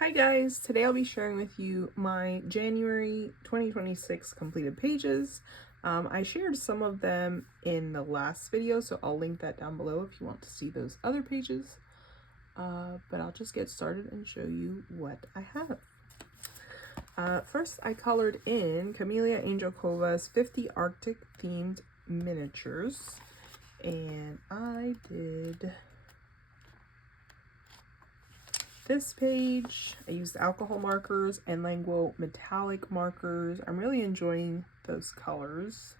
Hi guys, today I'll be sharing with you my January 2026 completed pages. I shared some of them in the last video, so I'll link that down below if you want to see those other pages. But I'll just get started and show you what I have. First, I colored in Camelia Angelkova's 50 Arctic themed miniatures, and I did this page. I used alcohol markers and Languo metallic markers. I'm really enjoying those colors,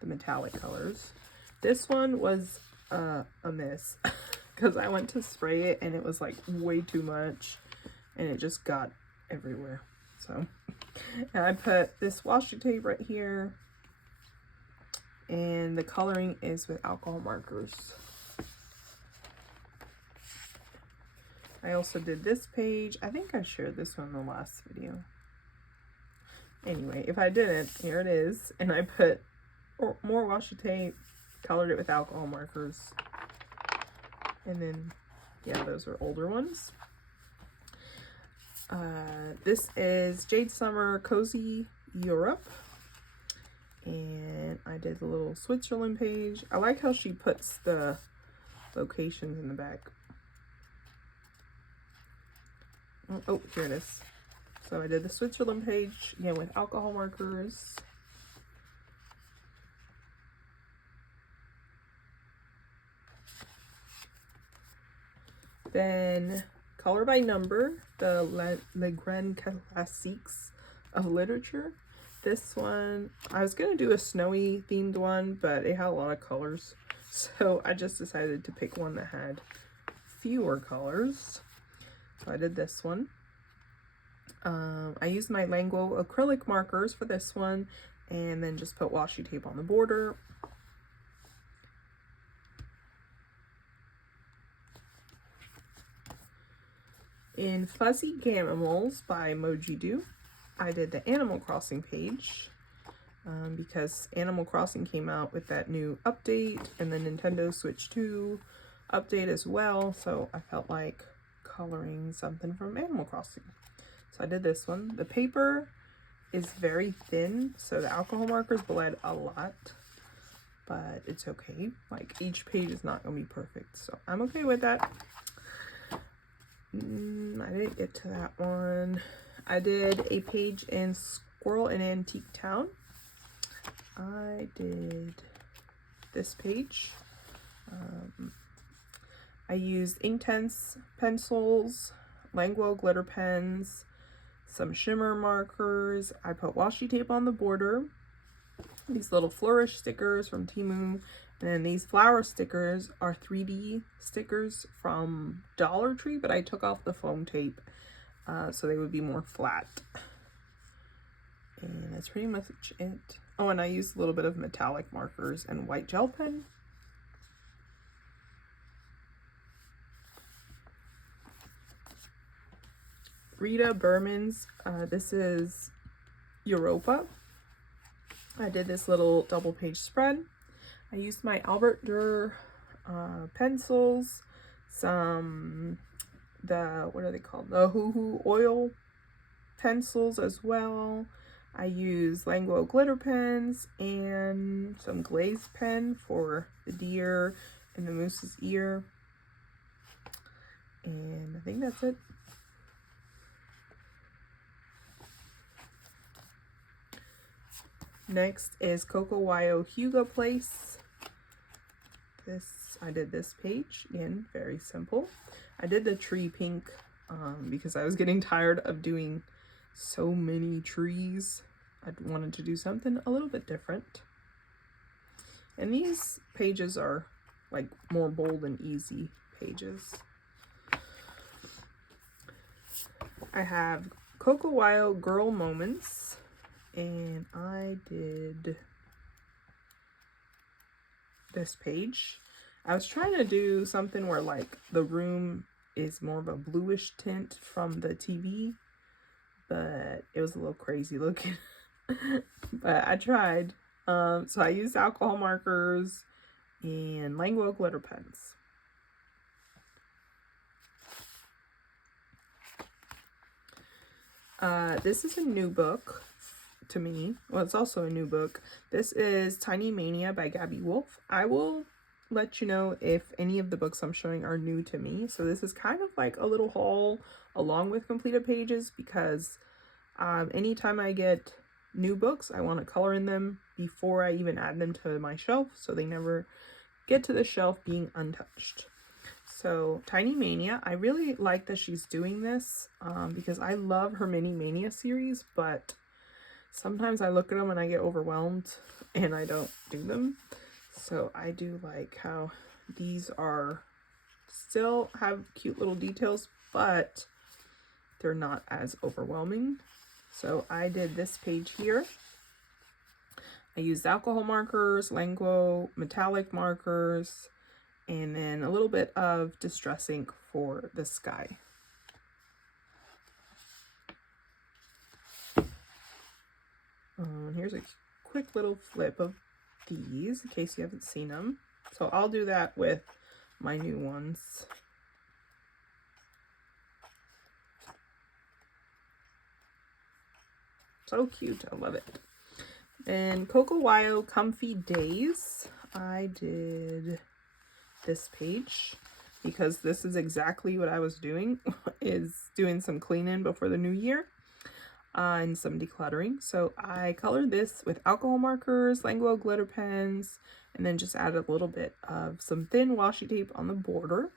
the metallic colors. This one was a miss because I went to spray it and it was like way too much and it just got everywhere. So, and I put this washi tape right here, and the coloring is with alcohol markers. I also did this page. I think I shared this one in the last video. Anyway, if I didn't, here it is. And I put more washi tape, colored it with alcohol markers. And then, yeah, those are older ones. This is Jade Summer Cozy Europe. And I did the little Switzerland page. I like how she puts the locations in the back. Oh, here it is. So I did the Switzerland page, again, with alcohol markers. Then color by number, the Le Grand Classiques of Literature. This one, I was going to do a snowy themed one, but it had a lot of colors. So I just decided to pick one that had fewer colors. So I did this one. I used my Languo acrylic markers for this one, and then just put washi tape on the border. In Fuzzy Gamimals by Mojidoo, I did the Animal Crossing page because Animal Crossing came out with that new update and the Nintendo Switch 2 update as well, so I felt like coloring something from Animal Crossing. So I did this one. The paper is very thin, so the alcohol markers bled a lot, but it's okay. Like, each page is not gonna be perfect, so I'm okay with that. I didn't get to that one. I did a page in Squirrel in Antique Town. I did this page. I used Inktense pencils, Languo glitter pens, some shimmer markers. I put washi tape on the border, these little flourish stickers from Temu, and then these flower stickers are 3D stickers from Dollar Tree, but I took off the foam tape so they would be more flat. And that's pretty much it. Oh, and I used a little bit of metallic markers and white gel pen. Rita Berman's, this is Europa. I did this little double page spread. I used my Albert Durr pencils, some, what are they called? The Hoo Hoo oil pencils as well. I used Languo glitter pens and some glaze pen for the deer and the moose's ear. And I think that's it. Next is Coco Wyo Hugo Place. I did this page, again, very simple. I did the tree pink because I was getting tired of doing so many trees. I wanted to do something a little bit different. And these pages are like more bold and easy pages. I have Coco Wyo Girl Moments, and I did this page. I was trying to do something where like the room is more of a bluish tint from the TV, but it was a little crazy looking. But I tried. So I used alcohol markers and Languo glitter pens. This is a new book to me. Well, it's also a new book. This is Tiny Mania by Gabby Wolf. I will let you know if any of the books I'm showing are new to me. So this is kind of like a little haul along with completed pages, because anytime I get new books, I want to color in them before I even add them to my shelf, so they never get to the shelf being untouched. So Tiny Mania, I really like that she's doing this because I love her Mini Mania series, but sometimes I look at them and I get overwhelmed and I don't do them. So I do like how these are still have cute little details, but they're not as overwhelming. So I did this page here. I used alcohol markers, Languo metallic markers, and then a little bit of Distress ink for the sky. Here's a quick little flip of these in case you haven't seen them. So I'll do that with my new ones. So cute, I love it. And Coco Wyo Comfy Days, I did this page because this is exactly what I was doing, is doing some cleaning before the new year and some decluttering. So I colored this with alcohol markers, Languo glitter pens, and then just added a little bit of some thin washi tape on the border.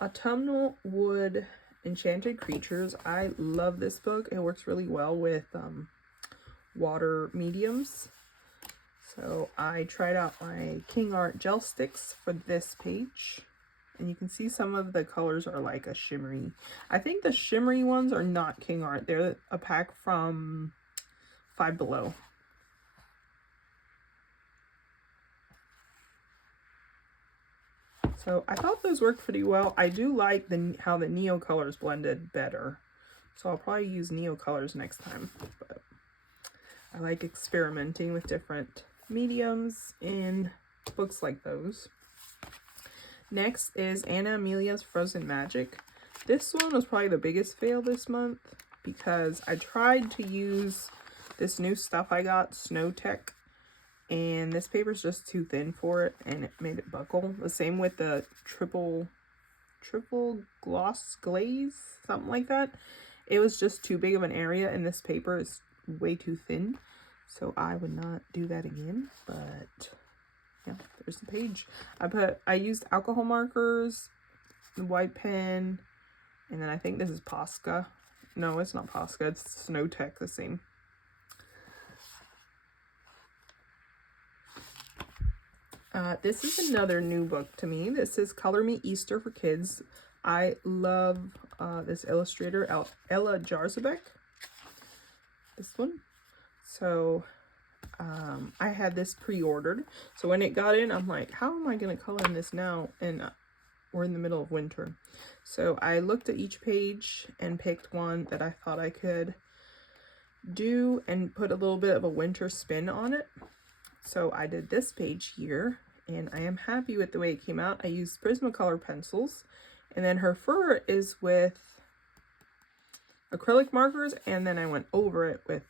Autumnal Wood Enchanted Creatures. I love this book. It works really well with water mediums. So I tried out my King Art gel sticks for this page. And you can see some of the colors are like a shimmery. I think the shimmery ones are not King Art. They're a pack from Five Below. So I thought those worked pretty well. I do like how the Neo colors blended better. So I'll probably use Neo colors next time. But I like experimenting with different mediums in books like those. Next is Anna Amelia's Frozen Magic. This one was probably the biggest fail this month because I tried to use this new stuff I got, Snow Tech, and this paper's just too thin for it and it made it buckle. The same with the triple gloss glaze, something like that. It was just too big of an area and this paper is way too thin. So I would not do that again, but yeah, there's the page. I used alcohol markers, the white pen, and then I think this is Posca. No, it's not Posca, it's Snow Tech, the same. This is another new book to me. This is Color Me Easter for Kids. I love this illustrator, Ella Jarzabek. This one. So I had this pre-ordered. So when it got in, I'm like, how am I going to color in this now? And we're in the middle of winter. So I looked at each page and picked one that I thought I could do and put a little bit of a winter spin on it. So I did this page here, and I am happy with the way it came out. I used Prismacolor pencils, and then her fur is with acrylic markers, and then I went over it with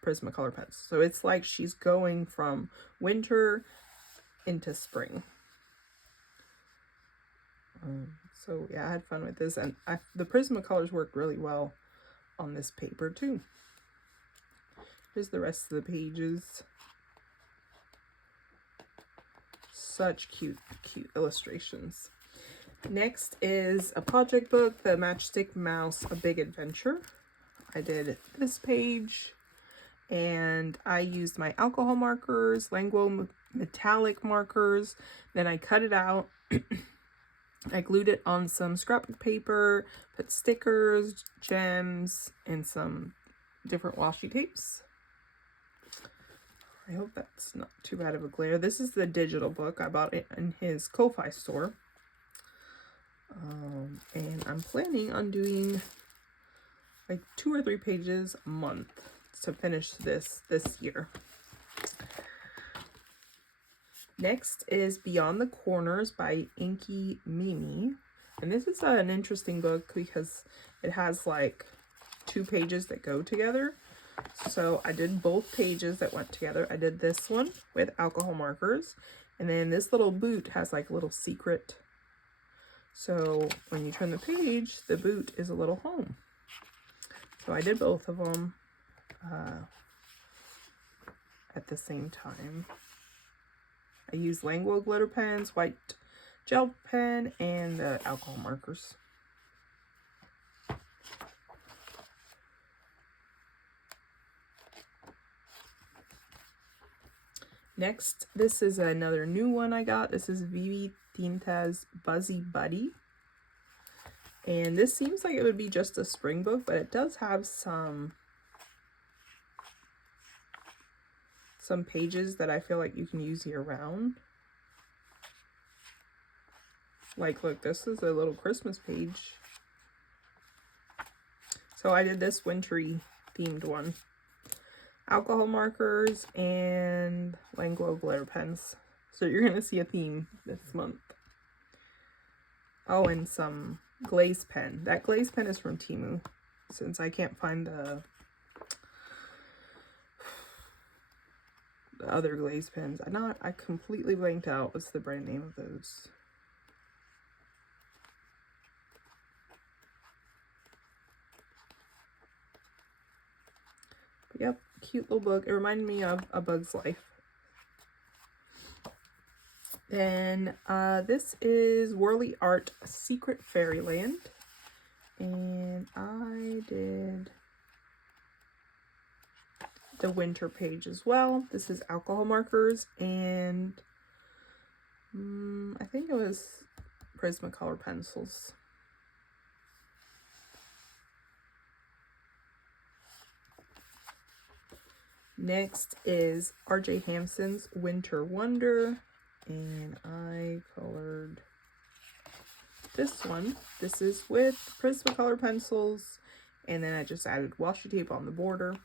Prismacolor pencils. So it's like she's going from winter into spring. So yeah, I had fun with this, and the Prismacolors worked really well on this paper too. Here's the rest of the pages. Such cute illustrations. Next is a project book, The Matchstick Mouse, A Big Adventure. I did this page, and I used my alcohol markers, Languo metallic markers. Then I cut it out. I glued it on some scrapbook paper, put stickers, gems, and some different washi tapes. I hope that's not too bad of a glare. This is the digital book. I bought it in his Ko-Fi store. And I'm planning on doing like 2 or 3 pages a month to finish this year. Next is Beyond the Corners by Inky Mimi. And this is an interesting book because it has like 2 pages that go together. So I did both pages that went together. I did this one with alcohol markers. And then this little boot has like a little secret. So when you turn the page, the boot is a little home. So I did both of them at the same time. I used Languo glitter pens, white gel pen, and the alcohol markers. Next, this is another new one I got. This is Vivi Tintas Buzzy Buddy. And this seems like it would be just a spring book, but it does have some pages that I feel like you can use year round. Like, look, this is a little Christmas page. So I did this wintry themed one. Alcohol markers and Languo glitter pens. So you're going to see a theme this month. Oh, and some glaze pen. That glaze pen is from Temu, since I can't find the other glaze pens. I completely blanked out what's the brand name of those. But yep, cute little book. It reminded me of A Bug's Life. Then this is Whirly Art Secret Fairyland. And I did the winter page as well. This is alcohol markers and I think it was Prismacolor pencils. Next is RJ Hampson's Winter Wonder, and I colored this one. This is with Prismacolor pencils, and then I just added washi tape on the border.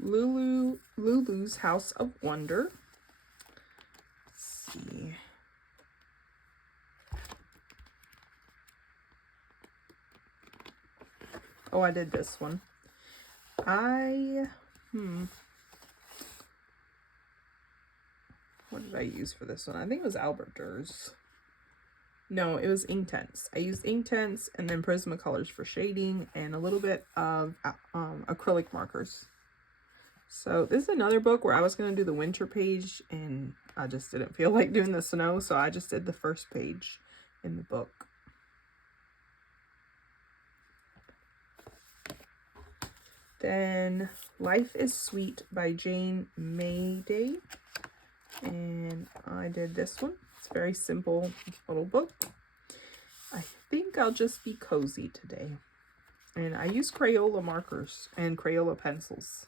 Lulu's House of Wonder. Let's see. Oh, I did this one. What did I use for this one? I think it was Albert Dur's. No, it was Inktense. I used Inktense and then Prismacolors for shading and a little bit of acrylic markers. So this is another book where I was going to do the winter page and I just didn't feel like doing the snow, so I just did the first page in the book. Then Life is Sweet by Jane Mayday, and I did this one. It's a very simple little book. I think I'll just be cozy today. And I use Crayola markers and Crayola pencils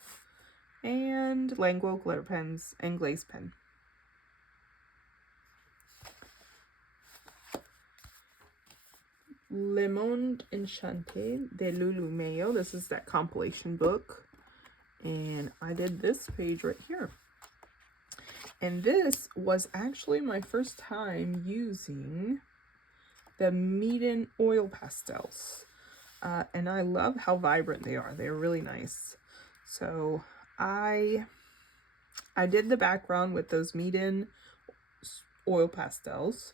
and Languo glitter pens and glaze pen. Le Monde Enchanté de Lulu Mayo. This is that compilation book. And I did this page right here. And this was actually my first time using the Meeden oil pastels. And I love how vibrant they are. They're really nice. So I did the background with those Meeden oil pastels.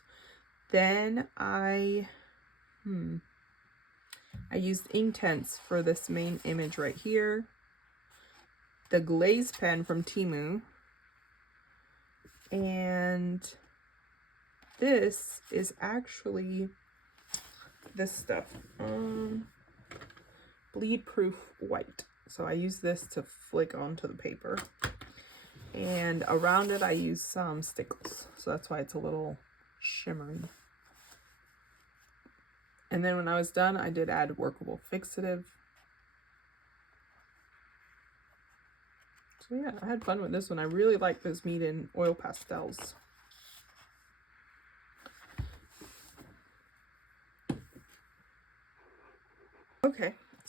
Then I used Inktense for this main image right here. The glaze pen from Temu. And this is actually this stuff. Bleed proof white. So I use this to flick onto the paper. And around it I use some stickles. So that's why it's a little shimmering. And then when I was done, I did add workable fixative. So yeah, I had fun with this one. I really like those Meeden oil pastels.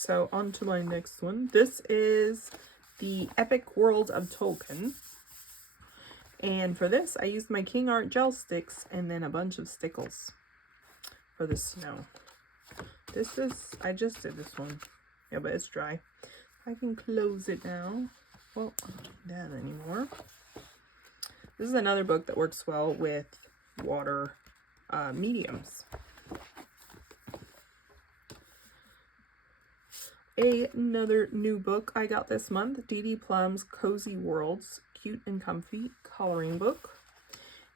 so on to my next one. This is the Epic World of Tolkien. And for this, I used my King Art gel sticks and then a bunch of stickles for the snow. This is, I just did this one. Yeah, but it's dry. I can close it now. Well, I don't do that anymore. This is another book that works well with water mediums. Another new book I got this month, Dee Dee Plum's Cozy Worlds, Cute and Comfy coloring book.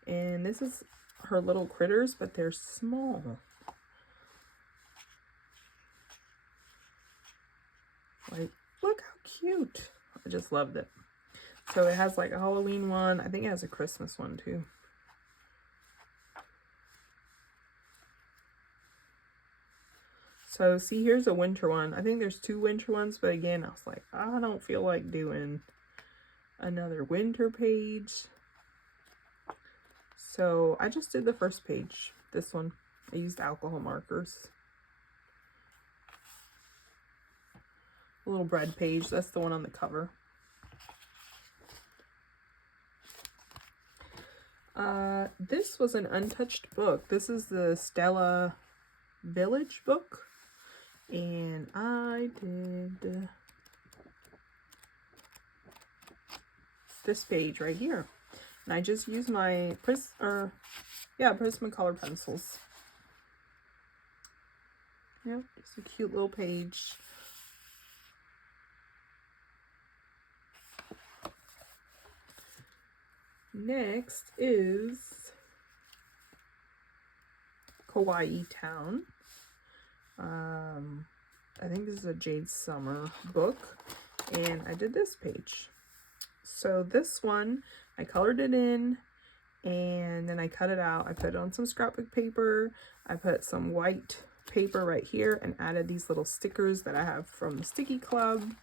And this is her little critters, but they're small. Like, look how cute. I just loved it. So it has like a Halloween one. I think it has a Christmas one too. So see, here's a winter one. I think there's 2 winter ones, but again, I was like, I don't feel like doing another winter page. So I just did the first page, this one. I used alcohol markers. A little bread page, that's the one on the cover. This was an untouched book. This is the Stella Village book. And I did this page right here. And I just used my Prismacolor pencils. Yep, just a cute little page. Next is Kawaii Town. I think this is a Jade Summer book, and I did this page. So this one, I colored it in, and then I cut it out. I put it on some scrapbook paper. I put some white paper right here and added these little stickers that I have from the Sticky Club.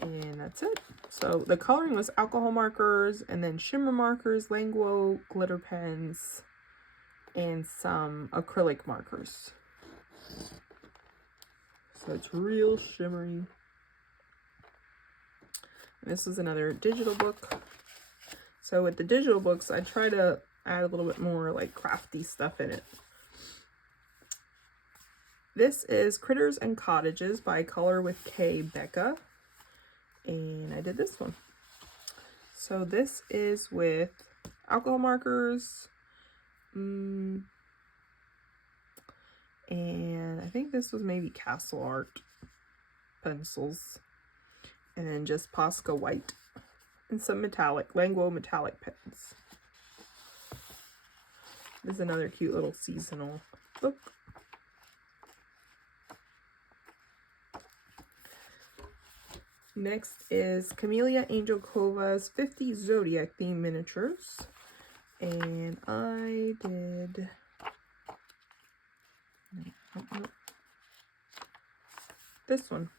And that's it. So the coloring was alcohol markers and then shimmer markers, Languo glitter pens, and some acrylic markers. So it's real shimmery. And this is another digital book. So with the digital books, I try to add a little bit more like crafty stuff in it. This is Critters and Cottages by Color with K Becca. And I did this one. So this is with alcohol markers. And I think this was maybe Castle Art pencils. And then just Posca white. And some metallic, Languo metallic pens. This is another cute little seasonal book. Next is Camellia Angelkova's 50 Zodiac theme miniatures. And I did this one.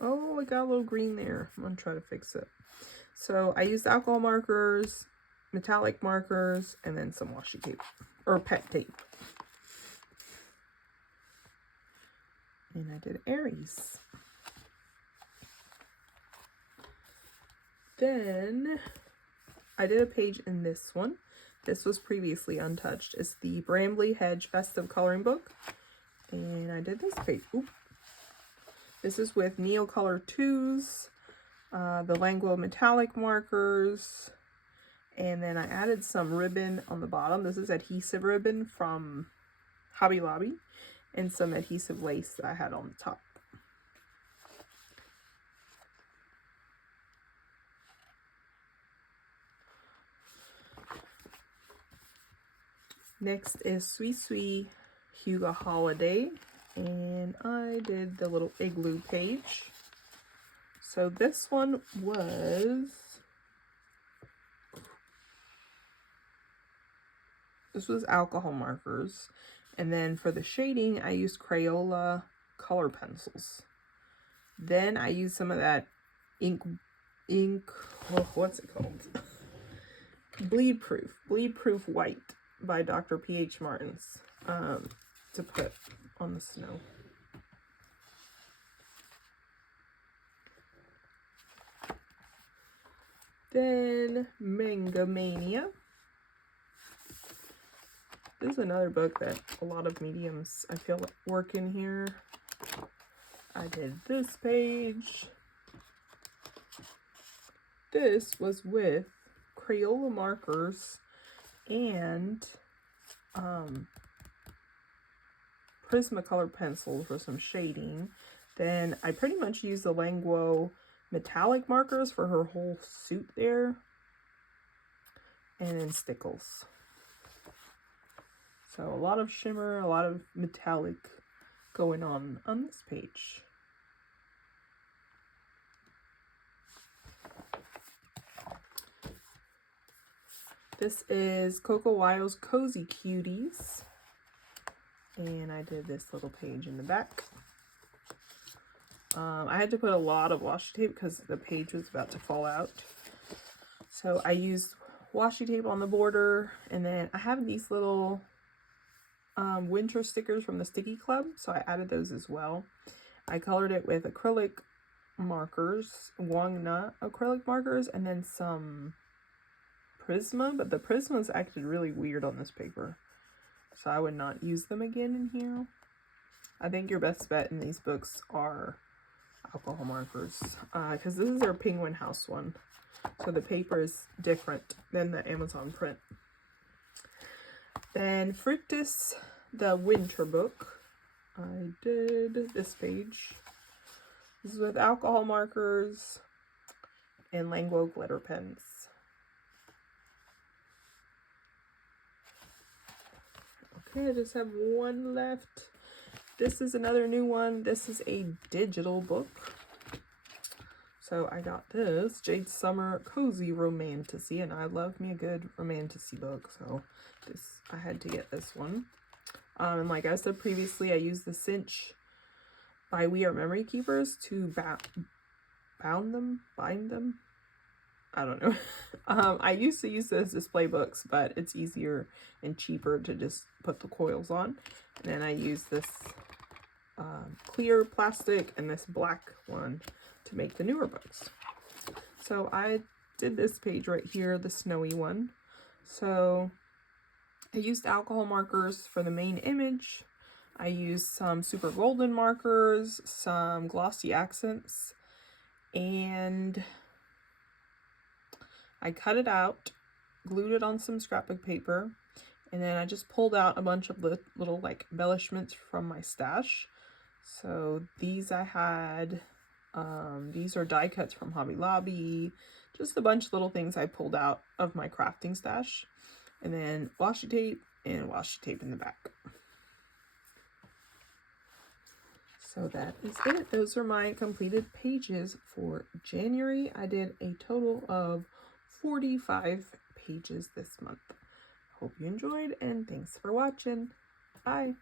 Oh, I got a little green there. I'm going to try to fix it. So I used alcohol markers, metallic markers, and then some washi tape, or pet tape. And I did Aries. Then I did a page in this one. This was previously untouched. It's the Brambley Hedge Festive Coloring Book. And I did this page. Oop. This is with Neocolor 2s, the Languo metallic markers, and then I added some ribbon on the bottom. This is adhesive ribbon from Hobby Lobby, and some adhesive lace that I had on the top. Next is Sweet Sweet Hugo Holiday, and I did the little igloo page. So this one was, alcohol markers, and then for the shading I used Crayola color pencils. Then I used some of that ink, what's it called? Bleed Proof White by Dr. P.H. Martins to put on the snow. Then Manga Mania. This is another book that a lot of mediums I feel work in here. I did this page. This was with Crayola markers and Prismacolor pencils for some shading. Then I pretty much used the Languo metallic markers for her whole suit there. And then stickles. So a lot of shimmer, a lot of metallic going on this page. This is Coco Wyo's Cozy Cuties. And I did this little page in the back. I had to put a lot of washi tape because the page was about to fall out. So I used washi tape on the border, and then I have these little winter stickers from the Sticky Club, so I added those as well. I colored it with acrylic markers, Wangna acrylic markers, and then some Prisma, but the Prismas acted really weird on this paper, so I would not use them again in here. I think your best bet in these books are alcohol markers, because this is our Penguin House one, so the paper is different than the Amazon print. Then Fructus, the winter book. I did this page. This is with alcohol markers and Languo glitter pens. Okay, I just have one left. This is another new one. This is a digital book. So I got this, Jade Summer Cozy Romantasy, and I love me a good romantasy book, so I had to get this one. And like I said previously, I used the Cinch by We Are Memory Keepers to bind them. I don't know. I used to use this as display books, but it's easier and cheaper to just put the coils on. And then I use this clear plastic and this black one to make the newer books. So I did this page right here, the snowy one. So I used alcohol markers for the main image. I used some super golden markers, some glossy accents, and I cut it out, glued it on some scrapbook paper, and then I just pulled out a bunch of little like embellishments from my stash. So these I had, these are die cuts from Hobby Lobby, just a bunch of little things I pulled out of my crafting stash. And then washi tape and washi tape in the back. So that is it. Those are my completed pages for January. I did a total of 45 pages this month. Hope you enjoyed, and thanks for watching. Bye.